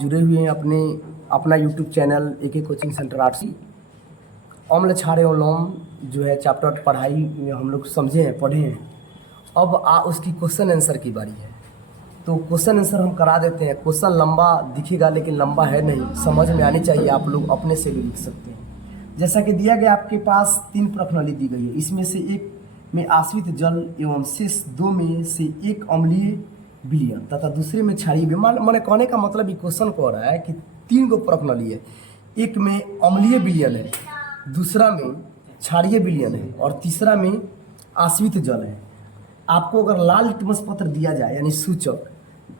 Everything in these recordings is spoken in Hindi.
जुड़े हुए हैं अपना YouTube channel AK coaching centre RC. अम्ल क्षार एवं लौह जो है चैप्टर पढ़ाई में हम लोग समझे हैं, पढ़े हैं। अब उसकी क्वेश्चन आंसर की बारी है, तो क्वेश्चन आंसर हम करा देते हैं। क्वेश्चन लंबा दिखेगा लेकिन लंबा है नहीं, समझ में आनी चाहिए, आप लोग अपने से भी लिख सकते हैं। जैसा कि दिया गया आपके पास 3 प्रश्नावली दी गई है, इसमें से एक में आश्रित जल एवं शेष 2 में से एक अम्लीय विलयन तथा दूसरे में क्षारीय विलयन। मैंने कहने का मतलब ये क्वेश्चन कह रहा है कि 3 गो प्रश्नावली है, एक में अम्लीय विलयन है, दूसरा में क्षारीय विलयन है और तीसरा में आश्रित जल है। आपको अगर लाल लिटमस पत्र दिया जाए यानी सूचक,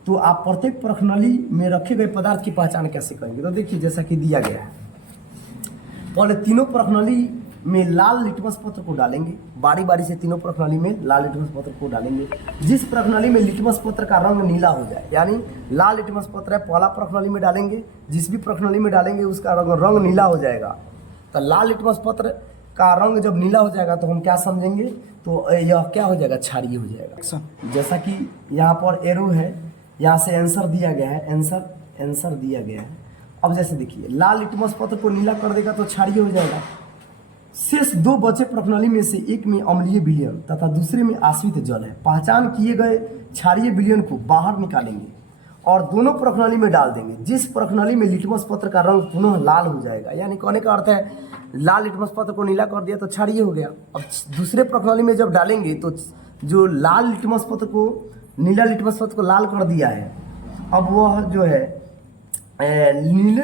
तो आप प्रत्येक प्रश्नावली में रखे गए पदार्थ की पहचान कैसे करेंगे? तो देखिए जैसा कि दिया गया है, पहले तीनों प्रश्नावली में लाल लिटमस पत्र को डालेंगे, बारी बारी से तीनों प्रश्नावली में लाल लिटमस पत्र को डालेंगे। जिस प्रश्नावली में लिटमस पत्र का रंग नीला हो जाए, यानी लाल लिटमस पत्र है, पहला प्रश्नावली में डालेंगे, जिस भी प्रश्नावली में डालेंगे उसका रंग नीला हो जाएगा। तो लाल लिटमस पत्र का रंग जब नीला हो जाएगा तो हम क्या समझेंगे? तो यह क्या हो जाएगा? क्षारीय हो जाएगा। जैसा कि यहाँ पर एरो है, यहाँ से आंसर दिया गया है, आंसर दिया गया है। अब जैसे देखिए लाल लिटमस पत्र को नीला कर देगा तो क्षारीय हो जाएगा। शेष 2 बचे प्रश्नावली में से एक में अम्लीय विलयन तथा दूसरे में आश्रित जल है। पहचान किए गए क्षारीय विलयन को बाहर निकालेंगे और दोनों प्रश्नावली में डाल देंगे। जिस प्रश्नावली में लिटमस पत्र का रंग पुनः लाल हो जाएगा, यानी कहने का अर्थ है लाल लिटमस पत्र को नीला कर दिया तो क्षारीय हो गया। अब दूसरे प्रश्नावली में जब डालेंगे तो जो लाल लिटमस पत्र को नीला लिटमस पत्र को लाल कर दिया है, अब वह जो है नीले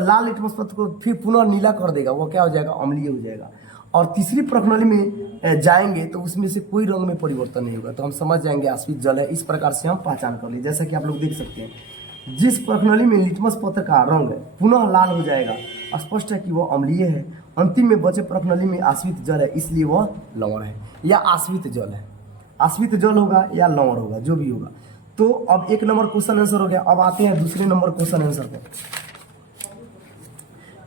लाल लिटमस पत्र को फिर पुनः नीला कर देगा, वो क्या हो जाएगा? अम्लीय हो जाएगा। और तीसरी प्रश्नावली में जाएंगे तो उसमें से कोई रंग में परिवर्तन नहीं होगा, तो हम समझ जाएंगे आश्रित जल है। इस प्रकार से हम पहचान कर लिए। जैसा कि आप लोग देख सकते हैं, जिस प्रश्नावली में लिटमस पत्र का रंग पुनः लाल हो जाएगा, स्पष्ट है कि वह अम्लीय है। अंतिम में बचे प्रश्नावली में आश्रित जल है, इसलिए वह लवण है या आश्रित जल है। आश्रित जल होगा या लवण होगा, जो भी होगा। तो अब 1 नंबर क्वेश्चन आंसर हो गया। अब आते हैं दूसरे नंबर क्वेश्चन आंसर पे।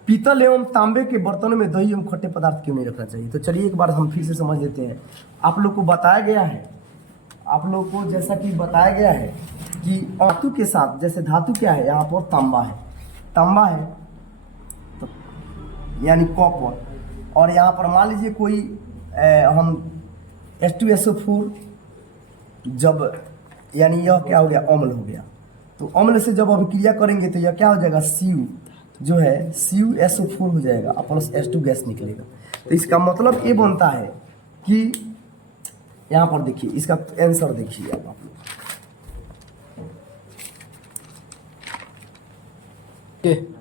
पीतल एवं तांबे के बर्तनों में दही एवं खट्टे पदार्थ क्यों नहीं रखना चाहिए? तो चलिए एक बार हम फिर से समझ लेते हैं। आप लोग को बताया गया है, आप लोग को जैसा कि बताया गया है कि धातु के साथ, जैसे धातु क्या है, यहाँ पर तांबा है, तांबा है तो यानी कॉपर, और यहाँ पर मान लीजिए कोई हम H2SO4, जब यानी यह क्या हो गया? अम्ल हो गया। तो अम्ल से जब अभिक्रिया करेंगे तो यह क्या हो जाएगा? Cu जो है CuSO4 हो जाएगा और प्लस H2 गैस निकलेगा। तो इसका मतलब ये बनता है कि यहाँ पर देखिए इसका आंसर देखिए अब आप लोग।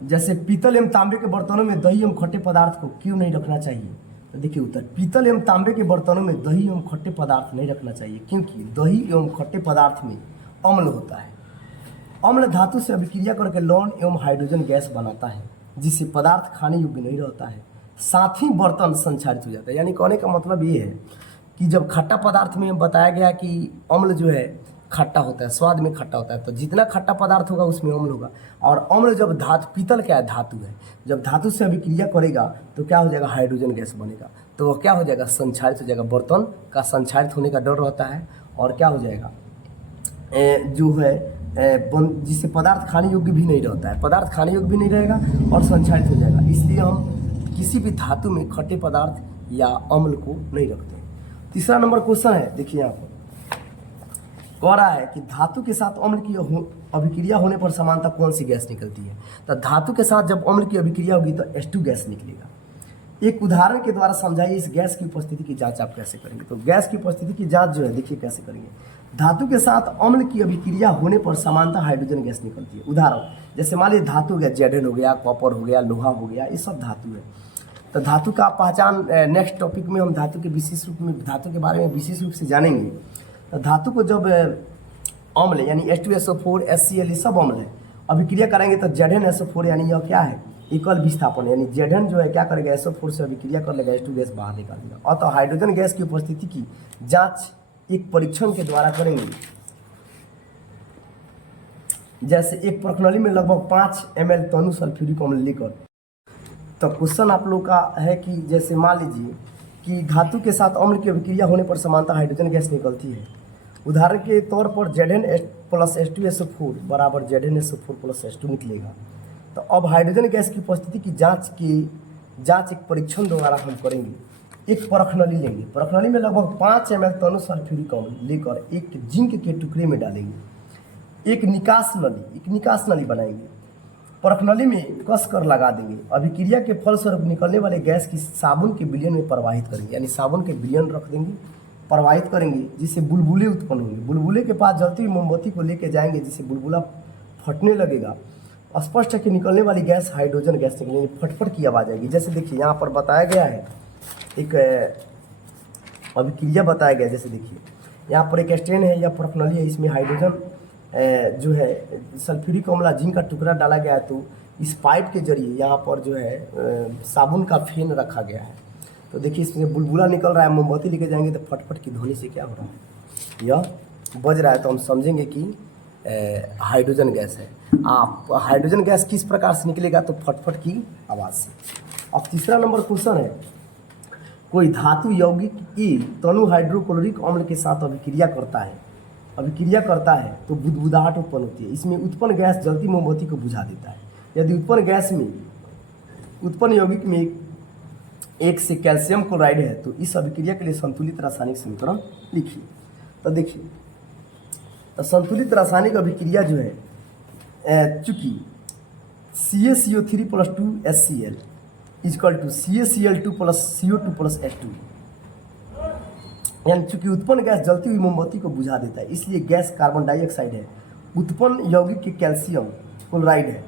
जैसे पीतल एवं तांबे के बर्तनों में दही एवं खट्टे पदार्थ को क्यों नहीं रखना चाहिए? तो देखिए उत्तर, पीतल एवं तांबे के बर्तनों में दही एवं खट्टे पदार्थ नहीं रखना चाहिए क्योंकि दही एवं खट्टे पदार्थ में अम्ल होता है। अम्ल धातु से अभिक्रिया करके लौह एवं हाइड्रोजन गैस बनाता है, जिससे पदार्थ खाने योग्य नहीं रहता है, साथ ही बर्तन संक्षारित हो जाता है। यानी कहने का मतलब ये है कि जब खट्टा पदार्थ में बताया गया कि अम्ल जो है खट्टा होता है, स्वाद में खट्टा होता है, तो जितना खट्टा पदार्थ होगा उसमें अम्ल होगा। और अम्ल जब पीतल क्या है? धातु है। जब धातु से अभिक्रिया करेगा तो क्या हो जाएगा? हाइड्रोजन गैस बनेगा, तो वह क्या हो जाएगा? संक्षारित हो जाएगा। बर्तन का संक्षारित होने का डर रहता है और क्या हो जाएगा? जो है जिससे पदार्थ खाने योग्य भी नहीं रहता है, पदार्थ खाने योग्य भी नहीं रहेगा और संक्षारित हो जाएगा। इसलिए हम किसी भी धातु में खट्टे पदार्थ या अम्ल को नहीं रखते। तीसरा नंबर क्वेश्चन है, देखिए यहाँ पर कह रहा है कि धातु के साथ अम्ल की अभिक्रिया होने पर समानता कौन सी गैस निकलती है? तो धातु के साथ जब अम्ल की अभिक्रिया होगी तो H2 गैस निकलेगा। एक उदाहरण के द्वारा समझाइए इस गैस की उपस्थिति की जांच आप कैसे करेंगे? तो गैस की उपस्थिति की जांच जो है देखिए कैसे करेंगे। धातु के साथ अम्ल की अभिक्रिया होने पर समानता हाइड्रोजन गैस निकलती है। उदाहरण जैसे मान लीजिए धातु हो गया, Zn हो गया, कॉपर हो गया, लोहा हो गया, ये सब धातु है। तो धातु का पहचान नेक्स्ट टॉपिक में हम धातु के विशेष रूप में धातु के बारे में विशेष रूप से जानेंगे। तो धातु को जब अम्ल यानी H2SO4 HCl ये सब अम्ल है, अभिक्रिया करेंगे तो ZnSO4 यानी यह क्या है? एकल विस्थापन, यानी Zn जो है क्या करेगा? SO4 से अभिक्रिया कर लेगा, H2 गैस बाहर निकाल देगा। और तो हाइड्रोजन गैस की उपस्थिति की जांच एक परीक्षण के द्वारा करेंगे। जैसे एक प्रश्नावली में लगभग 5 ml तनु सल्फ्यूरिक अम्ल लेकर, तो क्वेश्चन आप लोग का है कि जैसे मान लीजिए कि धातु के साथ अम्ल की अभिक्रिया होने पर समानता हाइड्रोजन गैस निकलती है। उदाहरण के तौर पर Zn प्लस H2SO4 बराबर ZnSO4 प्लस H2 निकलेगा। तो अब हाइड्रोजन गैस की उपस्थिति की जांच एक परीक्षण द्वारा हम करेंगे। एक परखनली लेंगे, परखनली में लगभग 5 ml तनु सल्फ्यूरिक अम्ल लेकर एक जिंक के टुकड़े में डालेंगे। एक निकास नली बनाएंगे, परखनली में कस कर लगा देंगे। अभिक्रिया के फलस्वरूप निकलने वाले गैस की साबुन के विलयन में प्रवाहित करेंगे, यानी साबुन के विलयन रख देंगे, प्रवाहित करेंगे, जिससे बुलबुले उत्पन्न होंगे। बुलबुले के पास जलती हुई मोमबत्ती को लेके जाएंगे, जिससे बुलबुला फटने लगेगा। स्पष्ट है कि निकलने वाली गैस हाइड्रोजन गैस निकलेगी, फटफट की आवाज़ आएगी। जैसे देखिए यहाँ पर बताया गया है, एक अभिक्रिया बताया गया। जैसे देखिए यहाँ पर एक स्ट्रेन है या परखनली है, इसमें हाइड्रोजन जो है सल्फ्यूरिक अम्ल जिंक का टुकड़ा डाला गया है। तो इस पाइप के जरिए यहाँ पर जो है साबुन का फेन रखा गया है। तो देखिए इसमें बुलबुला निकल रहा है, मोमबत्ती लेके जाएंगे तो फटफट की ध्वनि से क्या हो रहा है, यह बज रहा है। तो हम समझेंगे कि हाइड्रोजन गैस है। आप हाइड्रोजन गैस किस प्रकार से निकलेगा, तो फटफट की आवाज़ से। अब तीसरा नंबर क्वेश्चन है, कोई धातु यौगिक ई तनु हाइड्रोक्लोरिक अम्ल के साथ अभिक्रिया करता है तो बुदबुदाहट उत्पन्न होती है। इसमें उत्पन्न गैस जलती मोमबत्ती को बुझा देता है। यदि उत्पन्न यौगिक में एक से कैल्शियम क्लोराइड है तो इस अभिक्रिया के लिए संतुलित रासायनिक समीकरण लिखिए। तो देखिए, तो संतुलित रासायनिक अभिक्रिया जो है, चूंकि CaCO3 plus 2HCl is equal to CaCl2 plus CO2 plus H2, यानी चूंकि उत्पन्न गैस जलती हुई मोमबत्ती को बुझा देता है, इसलिए गैस कार्बन डाइऑक्साइड है। उत्पन्न यौगिक के कैल्शियम क्लोराइड है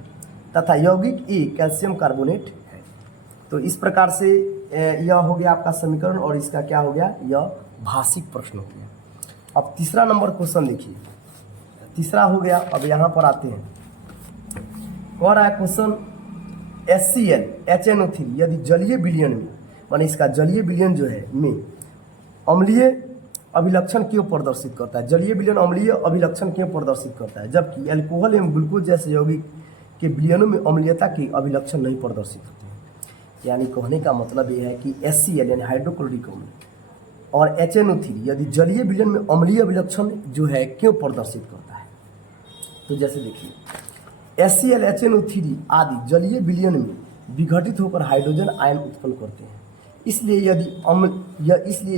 तथा यौगिक ए कैल्शियम कार्बोनेट है। तो इस प्रकार से यह हो गया आपका समीकरण, और इसका क्या हो गया, यह भाषिक प्रश्न हो गया। अब तीसरा नंबर क्वेश्चन देखिए, तीसरा हो गया। अब यहाँ पर आते हैं, कह रहा है क्वेश्चन, HCl HNO3 यदि जलीय विलयन में, माने इसका जलीय विलयन जो है में अम्लीय अभिलक्षण क्यों प्रदर्शित करता है, जलीय विलयन अम्लीय अभिलक्षण क्यों प्रदर्शित करता है, जबकि अल्कोहल एवं ग्लूकोज जैसे यौगिक के विलयनों में अम्लीयता के अभिलक्षण नहीं प्रदर्शित होते हैं। यानी कहने का मतलब यह है कि HCl यानी हाइड्रोक्लोरिक अम्ल और HNO3 यदि जलीय विलयन में अम्लीय अभिलक्षण जो है क्यों प्रदर्शित करता है। तो जैसे देखिए, HCl HNO3 आदि जलीय विलयन में विघटित होकर हाइड्रोजन आयन उत्पन्न करते हैं, इसलिए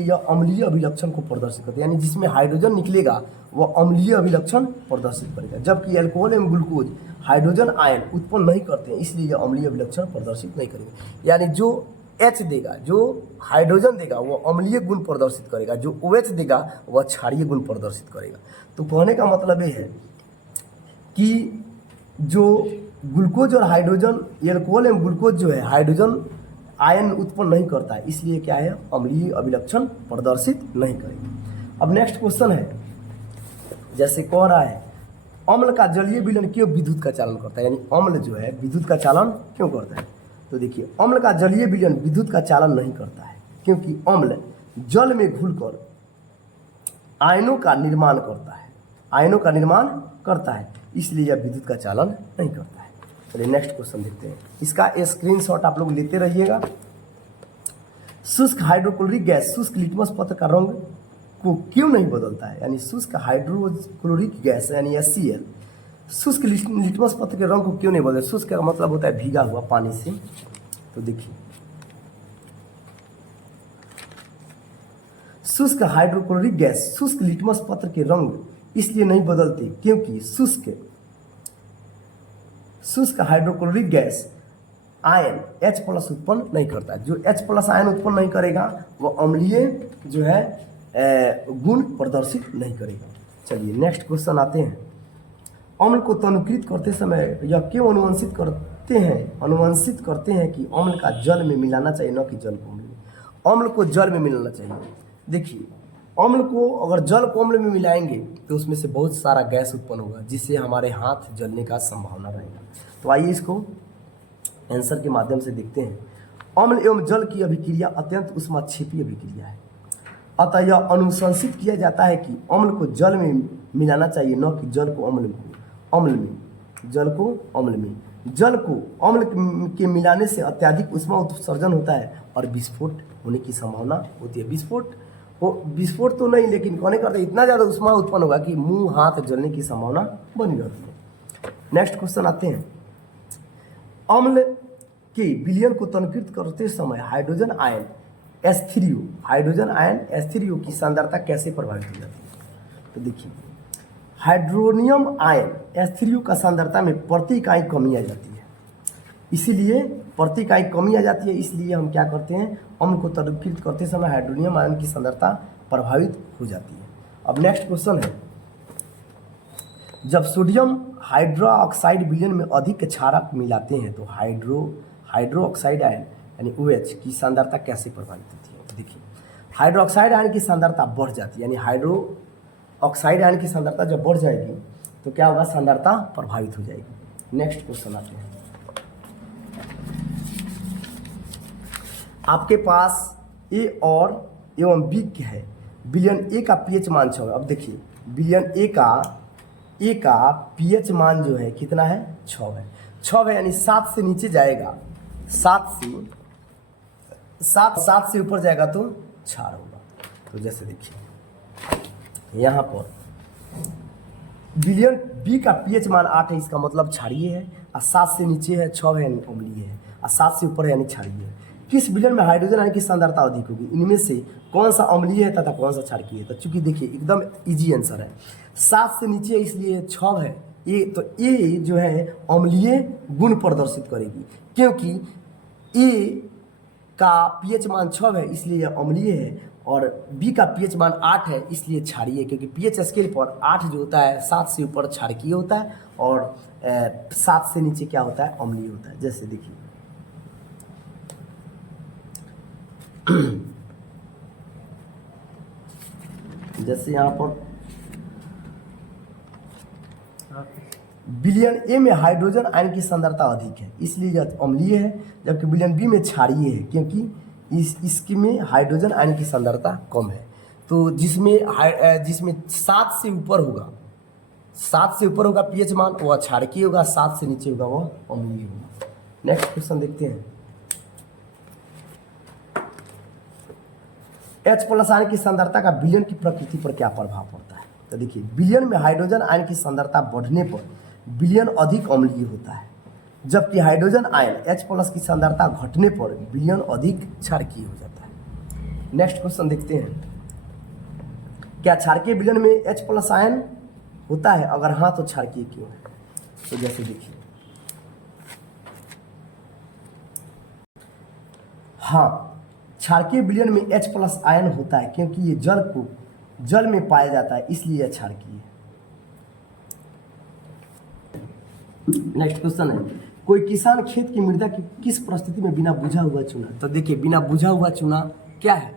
यह अम्लीय अभिलक्षण को प्रदर्शित करते हैं। यानी जिसमें हाइड्रोजन निकलेगा वह अम्लीय अभिलक्षण प्रदर्शित करेगा, जबकि अल्कोहल एवं ग्लूकोज हाइड्रोजन आयन उत्पन्न नहीं करते हैं, इसलिए यह अम्लीय अभिलक्षण प्रदर्शित नहीं करेगा। यानी जो H देगा, जो हाइड्रोजन देगा वह अम्लीय गुण प्रदर्शित करेगा, जो OH देगा वह क्षारीय गुण प्रदर्शित करेगा। तो कहने का मतलब ये है कि जो ग्लूकोज और हाइड्रोजन, अल्कोहल एवं ग्लूकोज जो है हाइड्रोजन आयन उत्पन्न नहीं करता है, इसलिए क्या है, अम्लीय अभिलक्षण प्रदर्शित नहीं करेगा। अब नेक्स्ट क्वेश्चन है, जैसे कह रहा है, अम्ल का जलीय विलयन क्यों विद्युत का चालन करता है, यानी अम्ल जो है विद्युत का चालन क्यों करता है। तो देखिए, अम्ल का जलीय विलयन विद्युत का चालन नहीं करता है, क्योंकि अम्ल जल में घुलकर आयनों का निर्माण करता है, इसलिए यह विद्युत का चालन नहीं करता है। चलिए नेक्स्ट क्वेश्चन देखते हैं, इसका स्क्रीनशॉट आप लोग लेते रहिएगा। शुष्क हाइड्रोक्लोरिक गैस शुष्क लिटमस पत्र का रंग को क्यों नहीं बदलता है, यानी शुष्क हाइड्रोक्लोरिक गैस यानी HCl शुष्क लिटमस पत्र के रंग को क्यों नहीं बदलता। शुष्क का मतलब होता है भीगा हुआ पानी से। तो देखिए, शुष्क हाइड्रोक्लोरिक गैस शुष्क लिटमस पत्र के रंग इसलिए नहीं बदलते क्योंकि शुष्क hydrochloric gas ion H plus उत्पन्न नहीं करता है। जो H प्लस आयन उत्पन्न नहीं करेगा वो अम्लीय जो है गुण प्रदर्शित नहीं करेगा। चलिए नेक्स्ट क्वेश्चन आते हैं, अम्ल को तनुकृत करते समय यह क्यों अनुवंशित करते हैं कि अम्ल का जल में मिलाना चाहिए, न कि जल को अम्ल में। अम्ल को जल में मिलाना चाहिए। देखिए, अम्ल को अगर जल को अम्ल में मिलाएंगे तो उसमें से बहुत सारा गैस उत्पन्न होगा, जिससे हमारे हाथ जलने का संभावना रहेगा। तो आइए इसको आंसर के माध्यम से देखते हैं। अम्ल एवं जल की अभिक्रिया अत्यंत ऊष्माक्षेपी अभिक्रिया है, अतः यह अनुशंसित किया जाता है कि अम्ल को जल में मिलाना चाहिए, न कि जल को अम्ल में। जल को अम्ल के मिलाने से अत्यधिक ऊष्मा उत्सर्जन होता है और विस्फोट होने की संभावना होती है। विस्फोट वो विस्फोट तो नहीं, लेकिन कहने का इतना ज़्यादा ऊष्मा उत्पन्न होगा कि मुंह हाथ जलने की संभावना बनी रहती है। नेक्स्ट क्वेश्चन आते हैं, अम्ल के विलयन को तनकृत करते समय हाइड्रोजन आयन H3O की सांद्रता कैसे प्रभावित हो जाती है? तो देखिए, हाइड्रोनियम आयन H3O का सांद्रता में प्रति इकाई कमी आ जाती है, इसीलिए प्रति इकाई कमी आ जाती है, इसलिए हम क्या करते हैं, अम्ल को तनकृत करते समय हाइड्रोनियम आयन की सांद्रता प्रभावित हो जाती है। अब नेक्स्ट क्वेश्चन है, जब सोडियम हाइड्रोक्साइड विलयन में अधिक क्षारक मिलाते हैं तो हाइड्रोक्साइड आयन यानी OH की सांद्रता कैसे प्रभावित होती है? देखिए, हाइड्रोक्साइड आयन की सांद्रता बढ़ जाती है, यानी हाइड्रोक्साइड आयन की सांद्रता जब बढ़ जाएगी तो क्या होगा, सांद्रता प्रभावित हो जाएगी। नेक्स्ट क्वेश्चन आते हैं, आपके पास A और एवं B है, विलयन A का pH मान 6 है। अब देखिए, विलयन A का pH मान जो है कितना है, 6 है। 6 है यानी 7 से नीचे जाएगा, 7 से ऊपर जाएगा तो क्षार होगा। तो जैसे देखिए यहाँ पर विलयन B का pH मान 8 है, इसका मतलब क्षारीय है, और 7 से नीचे है 6 है यानी अम्लीय है, और 7 से ऊपर है यानी क्षारीय है। किस विलयन में हाइड्रोजन आयन की सांद्रता अधिक होगी? इनमें से कौन सा अम्लीय है तथा कौन सा क्षारकीय है? तो चूंकि देखिए एकदम इजी आंसर है, 7 से नीचे इसलिए 6 है, ये जो है अम्लीय गुण प्रदर्शित करेगी, क्योंकि ए का pH मान 6 है इसलिए यह अम्लीय है, और B का pH मान 8 है इसलिए क्षारीय है, क्योंकि pH स्केल पर 8 जो होता है 7 से ऊपर क्षारकीय होता है और 7 से नीचे क्या होता है, अम्लीय होता है। जैसे देखिए जैसे यहाँ पर विलयन A में हाइड्रोजन आयन की सांद्रता अधिक है इसलिए यह अम्लीय है, जबकि विलयन B में क्षारीय है, क्योंकि इसकी में हाइड्रोजन आयन की सांद्रता कम है। तो जिसमें 7 से ऊपर होगा pH मान, वह क्षारकीय होगा, 7 से नीचे होगा वह अम्लीय होगा। नेक्स्ट क्वेश्चन देखते हैं, H+ आयन की सांद्रता का विलयन की प्रकृति पर क्या प्रभाव पड़ता है? तो देखिए, विलयन में हाइड्रोजन आयन की सांद्रता बढ़ने पर विलयन अधिक अम्लीय होता है, जबकि हाइड्रोजन आयन H+ की सांद्रता घटने पर विलयन अधिक क्षारकीय हो जाता है। नेक्स्ट क्वेश्चन देखते हैं, क्या क्षारकीय विलयन में H+ आयन होता है? अगर हाँ तो क्षारकीय क्यों है? तो जैसे देखिए, हाँ, क्षारकीय विलयन में H+ आयन होता है क्योंकि ये जल में पाया जाता है, इसलिए यह क्षारकीय है। नेक्स्ट क्वेश्चन है, कोई किसान खेत की मृदा की किस परिस्थिति में बिना बुझा हुआ चुना? तो देखिए, बिना बुझा हुआ चुना क्या है,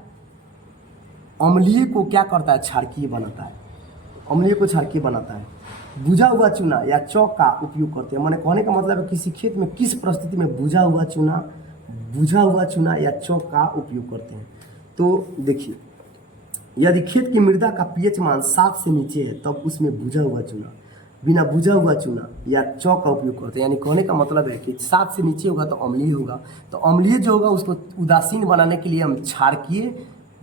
अम्लीय को क्या करता है, क्षारकीय बनाता है, अम्लीय को क्षारकीय बनाता है। बुझा हुआ चूना या चौक का उपयोग करते हैं, मैंने कहने का मतलब है किसी खेत में किस परिस्थिति में बुझा हुआ चूना या चौक का उपयोग करते हैं। तो देखिए, यदि खेत की मृदा का pH मान 7 से नीचे है तब उसमें बिना बुझा हुआ चूना या चौक का उपयोग करते हैं। यानी कहने का मतलब है कि 7 से नीचे होगा तो अम्लीय होगा, तो अम्लीय जो होगा उसको उदासीन बनाने के लिए हम क्षारकीय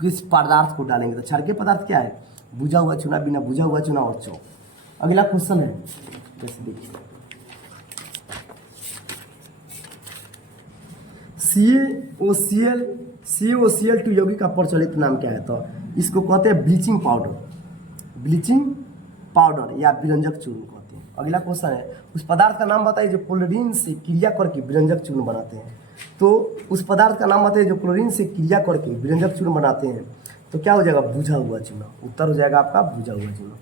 किस पदार्थ को डालेंगे। तो क्षारकीय पदार्थ क्या है, बुझा हुआ चूना, बिना बुझा हुआ चूना और चौक। अगला क्वेश्चन है, जैसे देखिए, CaOCl2 यौगिक का प्रचलित नाम क्या है? तो इसको कहते हैं ब्लीचिंग पाउडर या विरंजक चूर्ण कहते हैं। अगला क्वेश्चन है, उस पदार्थ का नाम बताइए जो क्लोरीन से क्रिया करके विरंजक चूर्ण बनाते हैं। तो उस पदार्थ का नाम बताइए जो क्लोरीन से क्रिया करके विरंजक चूर्ण बनाते हैं। तो क्या हो जाएगा, बुझा हुआ चूना। उत्तर हो जाएगा आपका बुझा हुआ चूना।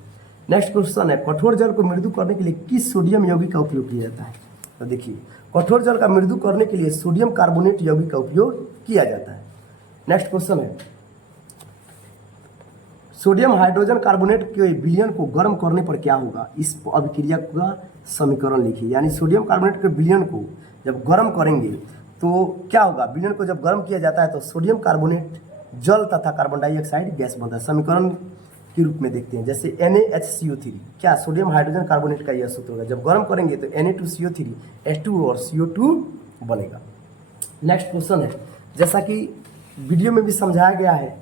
नेक्स्ट क्वेश्चन है, कठोर जल को मृदु करने के लिए किस सोडियम यौगिक का उपयोग किया जाता है? तो देखिए, कठोर जल का मृदु करने के लिए सोडियम कार्बोनेट यौगिक का उपयोग किया जाता है। नेक्स्ट क्वेश्चन है, सोडियम हाइड्रोजन कार्बोनेट के विलयन को गर्म करने पर क्या होगा? इस अभिक्रिया का समीकरण लिखिए। यानी सोडियम कार्बोनेट के विलयन को जब गर्म करेंगे तो क्या होगा, विलयन को जब गर्म किया जाता है तो सोडियम कार्बोनेट जल तथा कार्बन डाइऑक्साइड गैस बनता है। समीकरण के रूप में देखते हैं, जैसे NaHCO3, क्या सोडियम हाइड्रोजन कार्बोनेट का यह सूत्र होगा। जब गर्म करेंगे तो Na2CO3 H2O और CO2 बनेगा। नेक्स्ट क्वेश्चन है, जैसा कि वीडियो में भी समझाया गया है,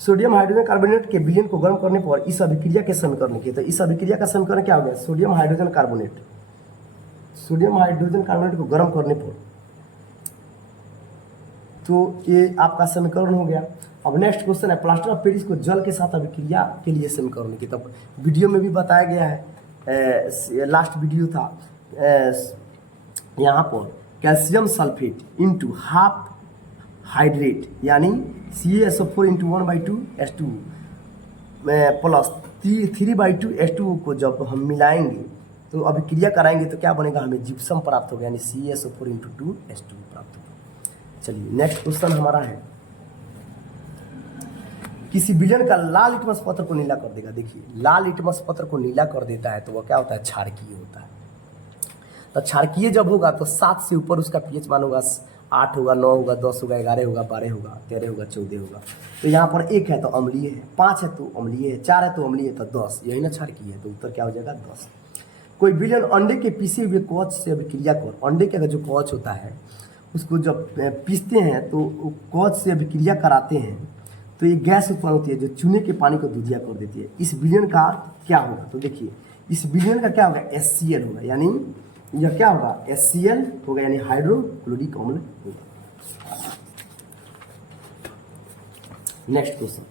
सोडियम हाइड्रोजन कार्बोनेट के विलयन को गर्म करने पर इस अभिक्रिया के समीकरण लिखिए। तो इस अभिक्रिया का समीकरण क्या हो गया, sodium hydrogen carbonate, sodium hydrogen carbonate को गर्म करने पर, तो ये आपका समीकरण हो गया। अब नेक्स्ट क्वेश्चन है, प्लास्टर ऑफ पेरिस को जल के साथ अभिक्रिया के लिए समीकरण लिखिए। तब वीडियो में भी बताया गया है, लास्ट वीडियो था, यहाँ पर calcium sulphate into half hydrate यानी CaSO4 into 1/2 H2 plus 3/2 H2 को जब हम मिलाएंगे तो अभिक्रिया कराएंगे तो क्या बनेगा, हमें जिप्सम प्राप्त होगा, यानी CaSO4 इंटू 2 H2 प्राप्त होगा। चलिए नेक्स्ट क्वेश्चन हमारा है, किसी विलयन का लाल लिटमस पत्र को नीला कर देगा। देखिए लाल लिटमस पत्र को नीला कर देता है तो वह क्या होता है, क्षारकीय होता है। तो क्षारकीय जब होगा तो 7 से ऊपर उसका pH मान होगा, 8 होगा, 9 होगा, 10 होगा, 11 होगा, 12 होगा, 13 होगा, 14 होगा। तो यहाँ पर 1 है तो अम्लीय है, 5 है तो अम्लीय है, 4 है तो अम्लीय है, तो 10, यही ना क्षारकीय है। तो उत्तर क्या हो जाएगा, 10। कोई विलयन अंडे के पीसे हुए कवच से अभिक्रिया कर, अंडे का जो कवच होता है उसको जब पीसते हैं तो कवच से अभिक्रिया कराते हैं तो ये गैस उत्पन्न होती है जो चूने के पानी को दूधिया कर देती है। इस विलयन का क्या होगा, तो देखिए इस विलयन का क्या होगा, HCl होगा, यानी यह क्या होगा, HCl होगा, यानी हाइड्रोक्लोरिक अम्ल होगा। नेक्स्ट क्वेश्चन,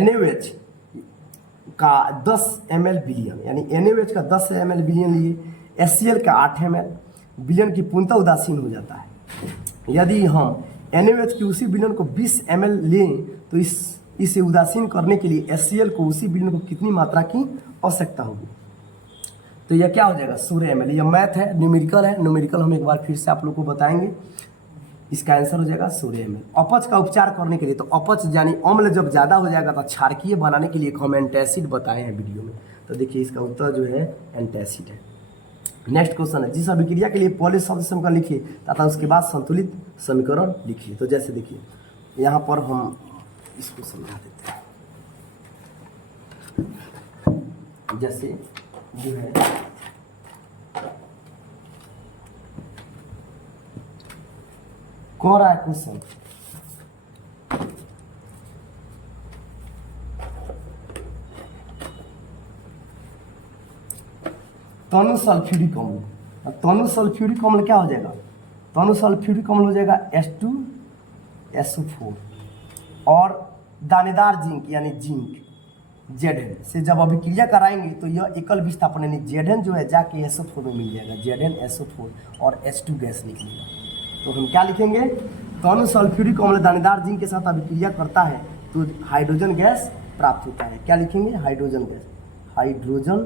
NaOH का 10 ml विलयन, यानी NaOH का 10 ml विलयन लिए, HCl का 8 ml, विलयन की पूर्णतः उदासीन हो जाता है। यदि हम NaOH की उसी विलयन को 20 ml लें तो इसे उदासीन करने के लिए HCl को उसी विलयन को कितनी मात्रा की आवश्यकता होगी। तो यह क्या हो जाएगा, 16 ml। यह मैथ है, न्यूमेरिकल है, न्यूमेरिकल हम एक बार फिर से आप लोग को बताएंगे। इसका आंसर हो जाएगा 16 ml। अपच का उपचार करने के लिए, तो अपच यानी अम्ल जब ज़्यादा हो जाएगा तो क्षारकीय बनाने के लिए हम एंटासिड बताए हैं वीडियो में। तो देखिए इसका उत्तर जो है एंटासिड है। नेक्स्ट क्वेश्चन है, जिस अभिक्रिया के लिए पहले शब्द समीकरण लिखिए तथा उसके बाद संतुलित समीकरण लिखिए। तो जैसे देखिए यहाँ पर हम इसको समझा देते हैं, जैसे जो है कह रहा है क्वेश्चन, तनु सल्फ्यूरिक अम्ल, तनु सल्फ्यूरिक अम्ल क्या हो जाएगा, तनु सल्फ्यूरिक अम्ल हो जाएगा H2SO4 और दानेदार जिंक यानी जिंक Zn से जब अभिक्रिया कराएंगे तो यह एकल विस्थापन यानी Zn जो है जाके SO4 में मिल जाएगा, ZnSO4 और H2 गैस निकलेगा। तो हम क्या लिखेंगे, तनु सल्फ्यूरिक अम्ल दानेदार जिंक के साथ अभिक्रिया करता है तो हाइड्रोजन गैस प्राप्त होता है। क्या लिखेंगे, हाइड्रोजन गैस, हाइड्रोजन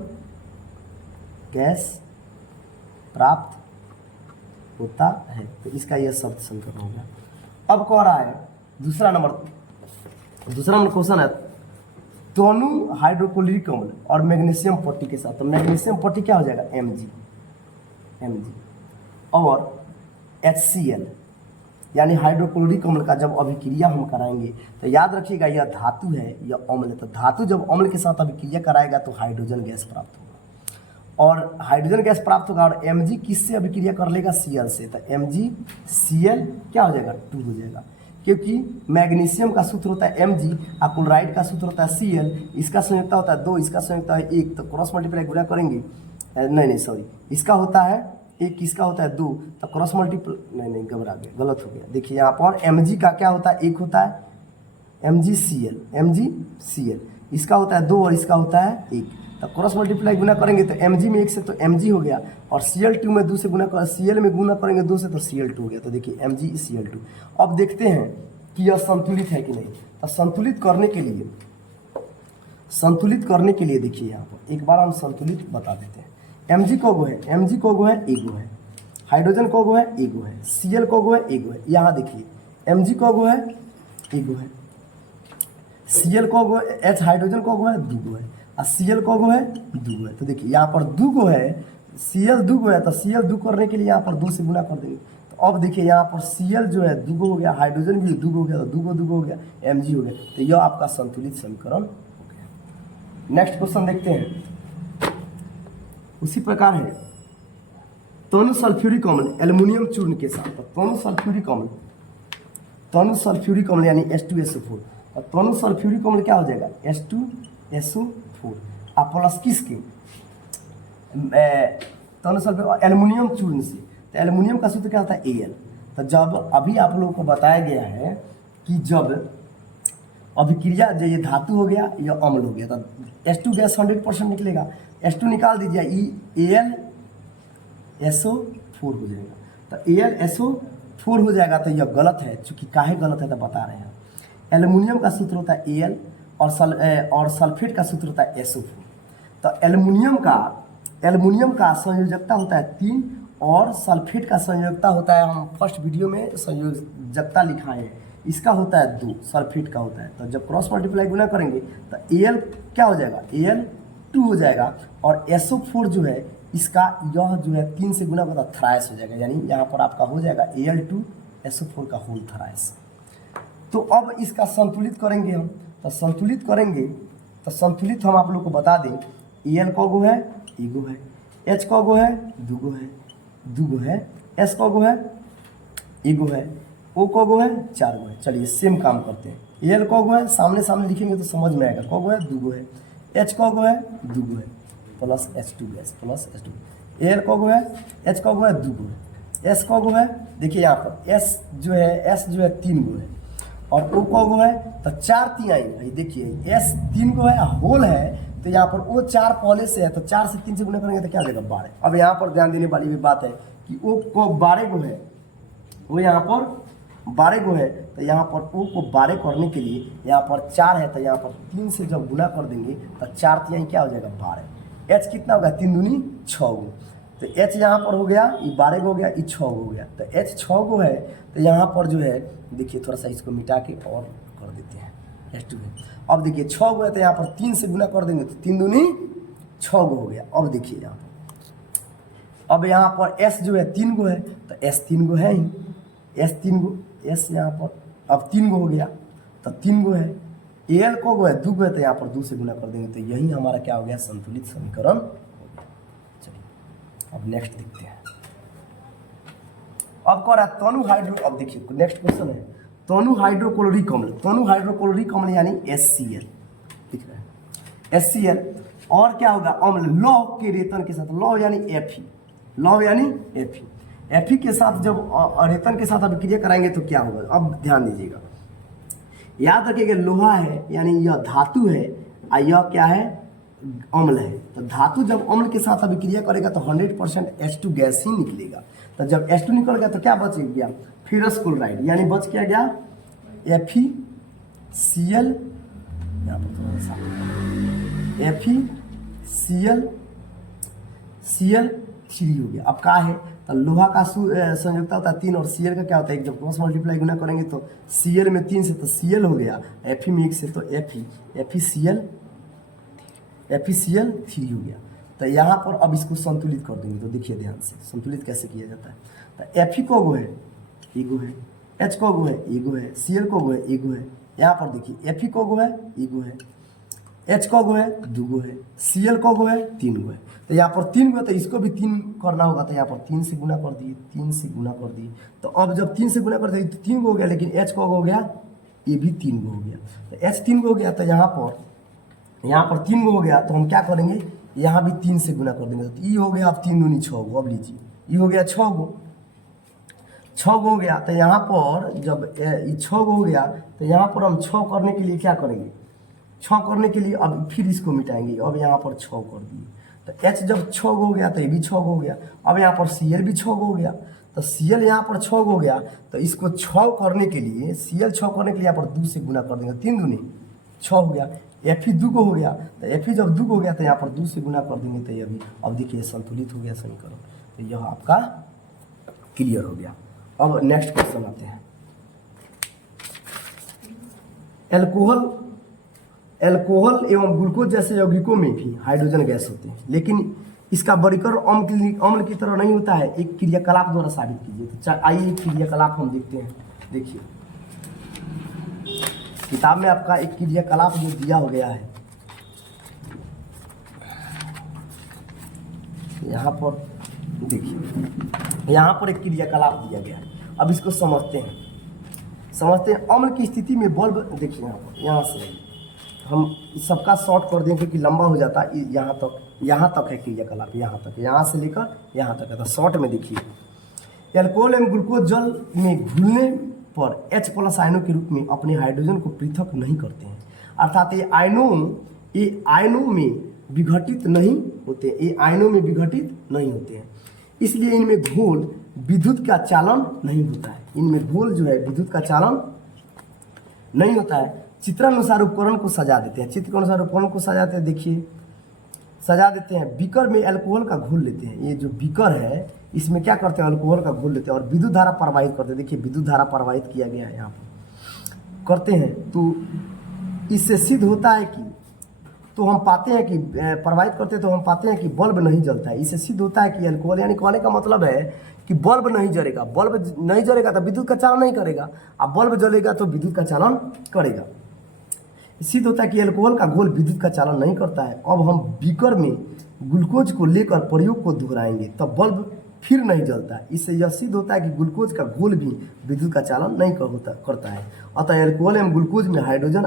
गैस प्राप्त होता है। तो इसका यह शब्द समीकरण हो गया। अब कह रहा है दूसरा नंबर क्वेश्चन है, तनु हाइड्रोक्लोरिक अम्ल और मैग्नीशियम पट्टी के साथ, तो मैग्नीशियम पट्टी क्या हो जाएगा, Mg और HCl यानी हाइड्रोक्लोरिक अम्ल का जब अभिक्रिया हम कराएंगे तो याद रखिएगा यह धातु है, यह अम्ल है। तो धातु जब अम्ल के साथ अभिक्रिया कराएगा तो हाइड्रोजन गैस प्राप्त होगा और हाइड्रोजन गैस प्राप्त होगा। और Mg किससे अभिक्रिया कर लेगा, Cl से। तो MgCl क्या हो जाएगा, 2 हो जाएगा, क्योंकि मैग्नीशियम का सूत्र होता है Mg और क्लोराइड का सूत्र होता है Cl। इसका संयुक्ता होता है 2, इसका संयुक्ता है 1, तो क्रॉस मल्टीप्लाई गुणा करेंगे, नहीं सॉरी, इसका होता है 1, इसका होता है 2, तो क्रॉस मल्टीप्लाई नहीं घबरा गया, गलत हो गया। देखिए यहाँ पर Mg का क्या होता है, 1 होता है MgCl, इसका होता है 2 और इसका होता है 1, तो क्रॉस मल्टीप्लाई गुना करेंगे तो Mg में 1 से तो Mg हो गया और Cl2 में 2 से गुना कर, Cl में गुना करेंगे 2 से तो Cl2 हो गया। तो देखिए MgCl2। अब देखते हैं कि यह संतुलित है कि नहीं। तो संतुलित करने के लिए देखिए यहाँ पर एक बार हम संतुलित बता देते हैं। Mg को है, Mg को है, एगो है, हाइड्रोजन को है, एगो है, Cl को है, एगो है। यहाँ देखिए Mg को है, एगो है, Cl को H हाइड्रोजन को है, 2 है, और Cl को है, 2 है। तो देखिए यहाँ पर 2 है, Cl 2 है, तो Cl 2 करने के लिए यहाँ पर 2 से गुना कर देंगे। तो अब देखिए यहाँ पर Cl जो है 2 हो गया, हाइड्रोजन भी 2 हो गया, तो 2 हो गया, Mg हो गया। तो यह आपका संतुलित समीकरण हो गया। नेक्स्ट क्वेश्चन देखते हैं, उसी प्रकार है तनु सल्फ्यूरिक अम्ल एल्युमिनियम चूर्ण के साथ। तो तनु सल्फ्यूरिक अम्ल तनु सल्फ्यूरिक अम्ल यानी H2SO4, और तनु सल्फ्यूरिक अम्ल क्या हो जाएगा H2SO4 आप प्लस किसके तनु सल्फ्यूरिक एल्युमिनियम चूर्ण से। तो एल्युमिनियम का सूत्र क्या होता है Al। तो जब अभी आप लोगों को बताया गया है कि जब अभिक्रिया जो ये धातु हो गया या अम्ल हो गया तो H2 गैस 100% निकलेगा, H2 निकाल दीजिए AlSO4 हो जाएगा। तो AlSO4 हो जाएगा तो यह गलत है, चूंकि काहे गलत है तो बता रहे हैं। एल्युमिनियम का सूत्र होता है Al और सल्फेट का सूत्र होता है SO4। तो एल्युमिनियम का संयोजकता होता है 3 और सल्फेट का संयोजकता होता है, हम फर्स्ट वीडियो में संयोजकता लिखाए हैं, इसका होता है 2, सल्फेट का होता है। तो जब क्रॉस मल्टीप्लाई गुना करेंगे तो Al क्या हो जाएगा Al2 हो जाएगा, और SO4 जो है इसका यह जो है 3 से गुना होगा थ्राइस हो जाएगा, यानी यहाँ पर आपका हो जाएगा Al2SO4 का होल थ्राइस। तो अब इसका संतुलित करेंगे हम, तो संतुलित हम आप लोग को बता दें Al कौगो है एगो है, H कौगो है दूगो है, S कौगो है एगो है, O कौगो है 4 गो है। चलिए सेम काम करते हैं। Al कौगो है सामने सामने लिखेंगे तो समझ में आएगा, कौगो है दूगो है, H कौगो है दूगो है plus H2 gas plus H2, Al कौगो है H कौगो है दूगो है, S कौगो है देखिए यहाँ पर S जो है 3 गो है, और O कौगो है तो 4 तिहाई है, देखिए S 3 गो है होल है, तो यहाँ पर O 4 पहले से है तो 4 से 3 से गुना करेंगे तो क्या हो जाएगा 12। अब यहाँ पर ध्यान देने वाली भी बात है कि O को 12 गो है, वो यहाँ पर 12 गो है, तो यहाँ पर O को 12 करने के लिए यहाँ पर 4 है, तो यहाँ पर 3 से जब गुना कर देंगे तो 4 तिहाई क्या हो जाएगा 12। H कितना होगा 3 दूनी 6 गो, तो H यहाँ पर हो गया ये 12 गो हो गया, ये 6 गो हो गया, तो H 6 गो है। तो यहाँ पर जो है देखिए थोड़ा सा इसको मिटा के और कर देते हैं H2 में। अब देखिए 6 गो है तो यहाँ पर 3 से गुना कर देंगे तो 3 दूनी 6 गो हो गया। अब देखिए यहाँ पर अब यहाँ पर S जो है 3 गो है, तो S 3 गो है ही, S 3 गो, S यहाँ पर अब 3 गो हो गया तो 3 गो है, Al को गो है 2 गो है, तो यहाँ पर 2 से गुना कर देंगे तो यही हमारा क्या हो गया संतुलित समीकरण हो गया। चलिए अब नेक्स्ट देखते हैं। अब कह रहा है तनु हाइड्रो, अब देखिए नेक्स्ट क्वेश्चन है तनु हाइड्रोक्लोरिक अम्ल यानी HCl दिख रहा है HCl, और क्या होगा अम्ल लौह के रेतन के साथ, लौह यानी Fe के साथ जब रेतन के साथ अभिक्रिया कराएंगे तो क्या होगा। अब ध्यान दीजिएगा, याद रखिएगा लोहा है यानी यह धातु है और यह क्या है अम्ल है। तो धातु जब अम्ल के साथ अभिक्रिया करेगा तो 100% H2 गैस ही निकलेगा। तो जब H2 निकल गया तो क्या बच गया फेरस क्लोराइड, यानी बच क्या गया FeCl, यहाँ पर थोड़ा सा FeCl3 हो गया। अब क्या है तो लोहा का संयोजकता होता है 3 और Cl का क्या होता है, जब क्रॉस मल्टीप्लाई गुना करेंगे तो Cl में 3 से तो Cl हो गया, Fe में 1 से तो FeCl3 हो गया। तो यहाँ पर अब इसको संतुलित कर देंगे तो देखिए ध्यान से संतुलित कैसे किया जाता है। तो Fe को गो है एगो है, H को गो है एगो है, Cl को गो है एगो है, यहाँ पर देखिए Fe को गो है एगो है, H को गो है दूगो है, Cl को गो है 3 गो है। तो यहाँ पर 3 गो है तो इसको भी 3 करना होगा, तो यहाँ पर 3 से गुना कर दिए, 3 से गुना कर दिए। तो अब जब 3 से गुना कर दिए तो 3 गो हो गया, लेकिन H को गो हो गया ये भी 3 गो हो गया। तो H 3 गो हो गया तो यहाँ पर 3 गो हो गया, तो हम क्या करेंगे यहाँ भी 3 से गुना कर देंगे। तो ये हो गया अब 3 दूनी 6 गो। अब लीजिए ये हो गया 6 गो हो गया। तो यहाँ पर जब ये 6 गो हो गया तो यहाँ पर हम 6 करने के लिए क्या करेंगे, 6 करने के लिए अब फिर इसको मिटाएंगे। अब यहाँ पर 6 कर दिए तो H जब 6 गो हो गया तो ये भी 6 गो हो गया। अब यहाँ पर Cl भी 6 गो हो गया, तो Cl यहाँ पर 6 गो हो गया। तो इसको 6 करने के लिए Cl 6 करने के लिए यहाँ पर 2 से गुना कर देंगे, 3 दूनी 6 हो गया। Fe 2 गो हो गया, तो Fe जब 2 गो हो गया तो यहाँ पर 2 से गुना कर देंगे तो ये भी अब देखिए संतुलित हो गया समीकरण। तो यह आपका क्लियर हो गया। अब नेक्स्ट क्वेश्चन आते हैं। एल्कोहल एवं ग्लूकोज जैसे यौगिकों में भी हाइड्रोजन गैस होते हैं, लेकिन इसका वर्गीकरण अम्ल की तरह नहीं होता है। एक क्रियाकलाप द्वारा साबित कीजिए। तो आइए एक क्रियाकलाप हम देखते हैं। देखिए किताब में आपका एक क्रियाकलाप जो दिया हो गया है, यहाँ पर देखिए यहाँ पर एक क्रियाकलाप दिया गया है। अब इसको समझते हैं। समझते हैं। अम्ल की स्थिति में बल्ब देखिए यहाँ पर, यहाँ से हम सबका शॉर्ट कर दें क्योंकि लंबा हो जाता है। यहाँ तक है क्रियाकलाप, यहाँ तक, यहाँ से लेकर यहाँ तक है। तो शॉर्ट में देखिए, एल्कोहल एवं ग्लूकोज जल में घुलने पर H+ आयनों के रूप में अपने हाइड्रोजन को पृथक नहीं करते हैं, अर्थात ये आयनों में विघटित नहीं होते, ये आयनों में विघटित नहीं होते हैं। इसलिए इनमें घोल विद्युत का चालन नहीं होता है, इनमें घोल जो है विद्युत का चालन नहीं होता है। चित्रानुसार उपकरण को सजा देते हैं, चित्र के अनुसार उपकरण को सजाते हैं। देखिए सजा देते हैं, बीकर में अल्कोहल का घोल लेते हैं। ये जो बीकर है इसमें क्या करते हैं, अल्कोहल का घोल लेते हैं और विद्युत धारा प्रवाहित करते हैं। देखिए विद्युत धारा प्रवाहित किया गया है यहाँ पर करते हैं। तो इससे सिद्ध होता है कि, तो हम पाते हैं कि प्रवाहित करते हैं तो हम पाते हैं कि बल्ब नहीं जलता है। इससे सिद्ध होता है कि अल्कोहल, यानी कहने का मतलब है कि बल्ब नहीं जलेगा। बल्ब नहीं जलेगा तो विद्युत का चालन नहीं करेगा, अब बल्ब जलेगा तो विद्युत का चालन करेगा। सिद्ध होता है कि अल्कोहल का घोल विद्युत का चालन नहीं करता है। अब हम बीकर में ग्लूकोज को लेकर प्रयोग को दोहराएंगे तब बल्ब फिर नहीं जलता है। इससे यह सिद्ध होता है कि ग्लूकोज का घोल भी विद्युत का चालन नहीं करता है। अतः अल्कोहल एवं ग्लूकोज में हाइड्रोजन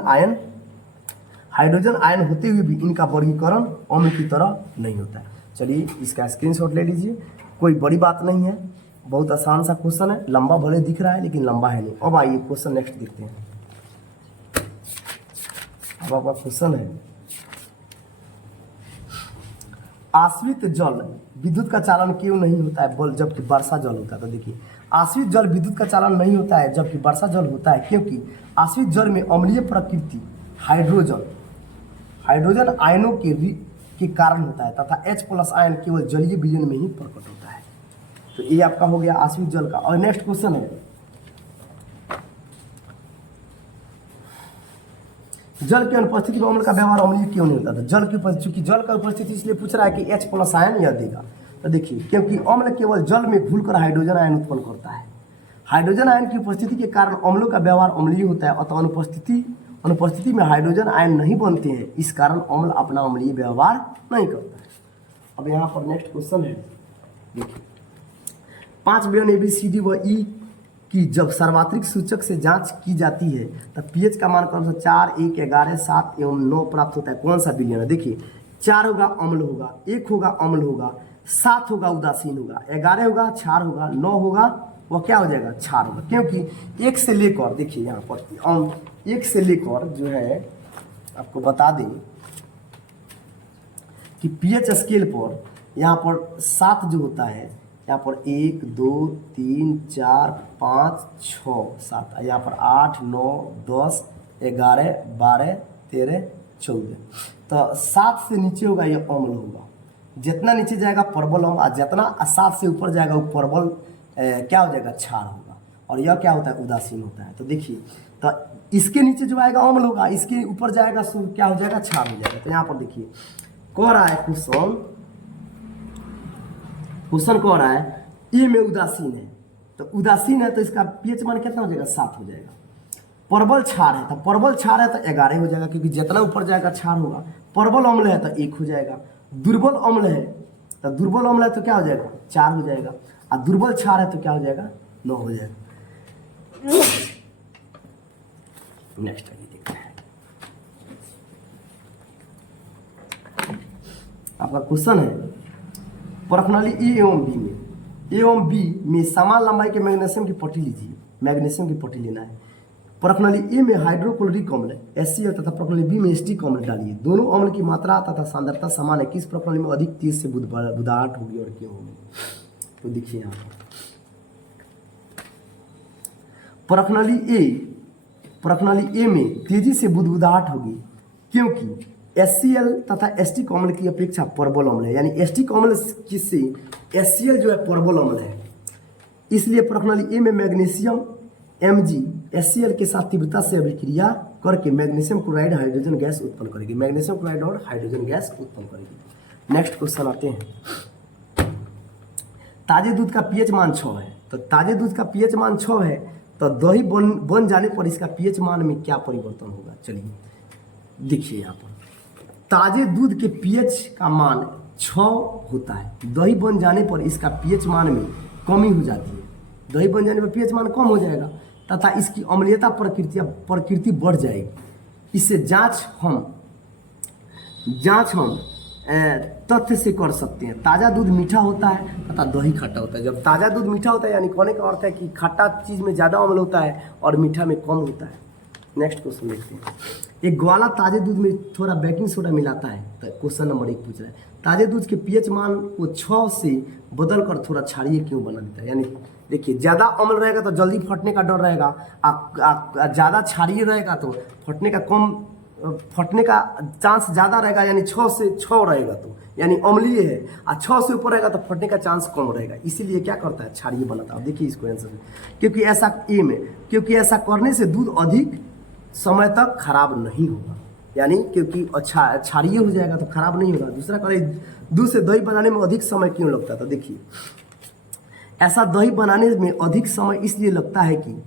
आयन होते हुए भी इनका वर्गीकरण अम्ल की तरह नहीं होता है। चलिए इसका स्क्रीनशॉट ले लीजिए, कोई बड़ी बात नहीं है, बहुत आसान सा क्वेश्चन है। लंबा भले दिख रहा है लेकिन लंबा है नहीं। अब आइए क्वेश्चन नेक्स्ट देखते हैं। अब आपका क्वेश्चन है, आश्रित जल विद्युत का चालन क्यों नहीं होता है जबकि वर्षा जल होता है। तो देखिए आश्रित जल विद्युत का चालन नहीं होता है जबकि वर्षा जल होता है, क्योंकि आश्रित जल में अम्लीय प्रकृति हाइड्रोजन आयनों के कारण होता है तथा H+ आयन केवल जलीय विलयन में ही प्रकट होता है। तो ये आपका हो गया आश्रित जल का। और नेक्स्ट क्वेश्चन है, जल की अनुपस्थिति में अम्ल का व्यवहार अम्लीय क्यों नहीं होता था। जल की उपस्थिति, चूंकि जल का उपस्थिति इसलिए पूछ रहा है कि H+ आयन यह देगा। तो देखिए क्योंकि अम्ल केवल जल में घुलकर हाइड्रोजन आयन उत्पन्न करता है, हाइड्रोजन आयन की उपस्थिति के कारण अम्लों का व्यवहार अम्लीय होता है। अतः अनुपस्थिति में हाइड्रोजन आयन नहीं बनते हैं, इस कारण अम्ल अपना अम्लीय व्यवहार नहीं करता है। अब यहाँ पर नेक्स्ट क्वेश्चन है, देखिए 5 विलयन ABCD व E की जब सार्वत्रिक सूचक से जांच की जाती है तब pH का मान कौन सा 4, 1, 11, 7 एवं 9 प्राप्त होता है। कौन सा विलयन है। देखिए 4 होगा अम्ल होगा, 1 होगा अम्ल होगा, 7 होगा उदासीन होगा, 11 होगा क्षार होगा, 9 होगा वह क्या हो जाएगा, क्षार होगा। क्योंकि 1 से लेकर, देखिए यहाँ पर 1 से लेकर जो है आपको बता दें कि pH स्केल पर यहाँ पर 7 जो होता है, यहाँ पर 1, 2, 3, 4, 5, 6, 7, यहाँ पर 8, 9, 10, 11, 12, 13, 14। तो 7 से नीचे होगा ये अम्ल होगा, जितना नीचे जाएगा प्रबल अम्ल, और जितना 7 से ऊपर जाएगा वो प्रबल क्या हो जाएगा, क्षार होगा। और यह क्या होता है, उदासीन होता है। तो देखिए तो इसके नीचे जो आएगा अम्ल होगा, इसके ऊपर जाएगा सो क्या हो जाएगा, क्षार हो जाएगा। तो यहाँ पर देखिए कह रहा है क्वेश्चन कह रहा है ए में उदासीन है, तो उदासीन है तो इसका pH मान कितना हो जाएगा, 7 हो जाएगा। प्रबल क्षार है तो प्रबल क्षार है तो 11 हो जाएगा, क्योंकि जितना ऊपर जाएगा क्षार होगा। प्रबल अम्ल है तो 1 हो जाएगा। दुर्बल अम्ल है तो क्या हो जाएगा, 4 हो जाएगा। और दुर्बल क्षार है तो क्या हो जाएगा, 9 हो जाएगा। नेक्स्ट आइए देखते हैं आपका क्वेश्चन है, प्रश्नावली ए एवं बी में समान लंबाई के मैग्नीशियम की पट्टी लीजिए। मैग्नीशियम की पट्टी लेना है। प्रश्नावली ए में हाइड्रोक्लोरिक अम्ल HCl तथा प्रश्नावली बी में एसिटिक अम्ल डालिए। दोनों अम्ल की मात्रा तथा सांद्रता समान है, किस प्रश्नावली में अधिक तेज से बुदाहट होगी और क्यों होगी। तो देखिए यहाँ पर प्रश्नावली ए में तेजी से बुदबुदाहट होगी क्योंकि HCl तथा एसिटिक अम्ल की अपेक्षा प्रबल अम्ल है, यानी एसिटिक अम्ल किससे, HCl जो है प्रबल अम्ल है। इसलिए प्रश्नावली ए में मैग्नीशियम Mg HCl के साथ तीव्रता से अभिक्रिया करके मैग्नीशियम क्लोराइड हाइड्रोजन गैस उत्पन्न करेगी। मैग्नीशियम क्लोराइड और हाइड्रोजन गैस उत्पन्न करेगी। नेक्स्ट क्वेश्चन आते हैं, ताजे दूध का pH मान 6 है। तो ताजे दूध का pH मान 6 है तो दही बन जाने पर इसका pH मान में क्या परिवर्तन होगा। चलिए देखिए यहाँ पर ताजे दूध के pH का मान 6 होता है, दही बन जाने पर इसका pH मान में कमी हो जाती है। दही बन जाने पर pH मान कम हो जाएगा, तथा इसकी अम्लीयता प्रकृति बढ़ जाएगी। इससे जांच हम तथ्य से कर सकते हैं। ताज़ा दूध मीठा होता है तथा दही खट्टा होता है। जब ताज़ा दूध मीठा होता है यानी कहने का अर्थ है कि खट्टा चीज़ में ज़्यादा अम्ल होता है और मीठा में कम होता है। नेक्स्ट क्वेश्चन देखते हैं। एक ग्वाला ताजे दूध में थोड़ा बेकिंग सोडा मिलाता है। तो क्वेश्चन नंबर 1 पूछ रहा है, ताजे दूध के पीएच मान को 6 से बदल कर थोड़ा क्षारीय क्यों बना देता है। यानी देखिए, ज़्यादा अम्ल रहेगा तो जल्दी फटने का डर रहेगा, ज़्यादा क्षारीय रहेगा तो फटने का चांस ज़्यादा रहेगा, यानी 6 से 6 रहेगा तो यानी अम्लीय है, और 6 से ऊपर रहेगा तो फटने का चांस कम रहेगा। इसीलिए क्या करता है, क्षारीय बनाता है। देखिए इसको आंसर में, क्योंकि ऐसा करने से दूध अधिक समय तक खराब नहीं होगा। यानी क्योंकि अच्छा क्षारीय हो जाएगा तो खराब नहीं होगा। दूसरा करें, दूध से दही बनाने में अधिक समय क्यों लगता है। तो देखिए, ऐसा दही बनाने में अधिक समय इसलिए लगता है कि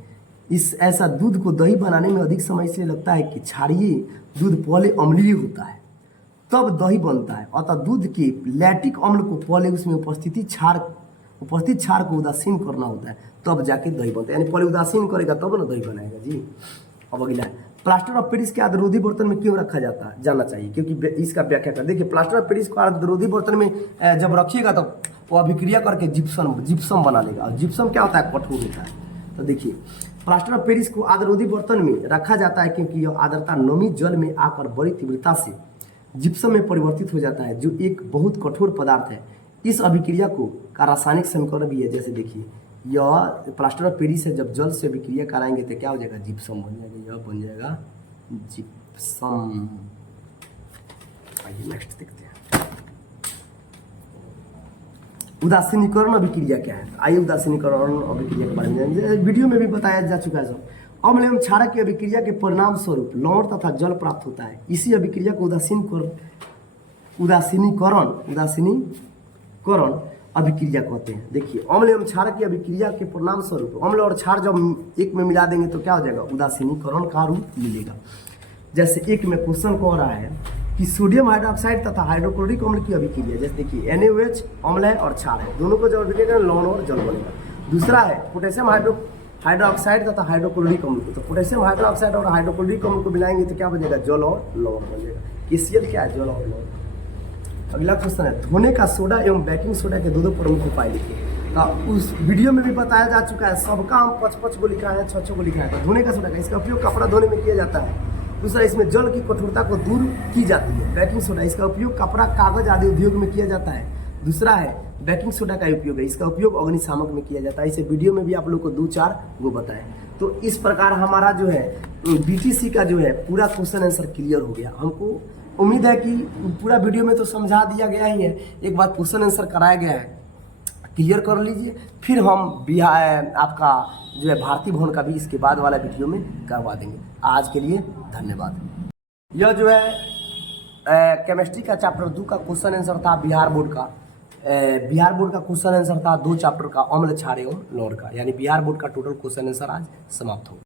ऐसा दूध को दही बनाने में अधिक समय इसलिए लगता है कि क्षारीय दूध पहले अम्लीय होता है तब दही बनता है। अतः दूध के लैक्टिक अम्ल को पहले उसमें उपस्थित क्षार को उदासीन करना होता है, तब जाके दही बनता है। यानी पहले उदासीन करेगा तब ना दही बनाएगा जी। अब अगला है, प्लास्टर ऑफ पेरिस के आर्द्ररोधी बर्तन में क्यों रखा जाना चाहिए, क्योंकि इसका व्याख्या कर। देखिए, प्लास्टर ऑफ पेरिस को आर्द्ररोधी बर्तन में जब रखिएगा तो वो अभिक्रिया करके जिप्सम बना लेगा। और जिप्सम क्या होता है, कठोर होता है। तो देखिए, प्लास्टर ऑफ पेरिस को आर्द्ररोधी बर्तन में रखा जाता है क्योंकि यह आर्द्रता नमी जल में आकर बड़ी तीव्रता से जिप्सम में परिवर्तित हो जाता है, जो एक बहुत कठोर पदार्थ है। इस अभिक्रिया का रासायनिक समीकरण भी है। जैसे देखिए, यह प्लास्टर ऑफ पेरिस है, जब जल से अभिक्रिया कराएंगे तो क्या हो जाएगा, जिप्सम बन जाएगा। यह बन जाएगा जिप्सम। आइए नेक्स्ट देखते हैं, उदासीनीकरण अभिक्रिया क्या है। आइए उदासीनीकरण अभिक्रिया के बारे में वीडियो में भी बताया जा चुका है। सब अम्ल एवं क्षारक की अभिक्रिया के परिणाम स्वरूप लवण तथा जल प्राप्त होता है। इसी अभिक्रिया को उदासीनीकरण अभिक्रिया कहते हैं। देखिए, अम्ल एवं क्षारक की अभिक्रिया के परिणाम स्वरूप अम्ल और क्षार जब एक में मिला देंगे तो क्या हो जाएगा, उदासीनीकरण का रूप मिलेगा। जैसे एक में क्वेश्चन कह रहा है कि सोडियम हाइड्रोक्साइड तथा हाइड्रोक्लोरिक अम्ल की अभिक्रिया। जैसे देखिए, NaOH अम्ल है और क्षार है, दोनों को जब अभिक्रिया करें लवण और जल बनेगा। दूसरा है पोटेशियम हाइड्रोक्साइड तथा हाइड्रोक्लोरिक अम्ल। तो पोटेशियम हाइड्रोक्साइड और हाइड्रोक्लोरिक अम्ल को मिलाएंगे तो क्या बनेगा, जल और लवण बनेगा। KCl क्या है, जल और लवण। अगला क्वेश्चन है, धोने का सोडा एवं बेकिंग सोडा के दो प्रमुख उपाय लिखिए। तो उस वीडियो में भी बताया जा चुका है, सबका हम 5-5 को लिखा है, 6-6 को लिखा है। तो धोने का सोडा का इसका उपयोग कपड़ा धोने में किया जाता है। दूसरा, इसमें जल की कठोरता को दूर की जाती है। बेकिंग सोडा, इसका उपयोग कपड़ा, कागज आदि उद्योग में किया जाता है। दूसरा है बेकिंग सोडा का उपयोग है, इसका उपयोग अग्निशामक में किया जाता है। इसे वीडियो में भी आप लोग को 2-4 वो बताएं। तो इस प्रकार हमारा जो है BTC का जो है पूरा क्वेश्चन आंसर क्लियर हो गया। हमको उम्मीद है कि पूरा वीडियो में तो समझा दिया गया ही है, एक बार क्वेश्चन आंसर कराया गया है, क्लियर कर लीजिए। फिर हम आपका जो है भारतीय भवन का भी इसके बाद वाला वीडियो में करवा देंगे। आज के लिए धन्यवाद। यह जो है केमिस्ट्री का चैप्टर 2 का क्वेश्चन आंसर था बिहार बोर्ड का। क्वेश्चन आंसर था 2 चैप्टर का, अम्ल, क्षार एवं लवण का। यानी बिहार बोर्ड का टोटल क्वेश्चन आंसर आज समाप्त हो।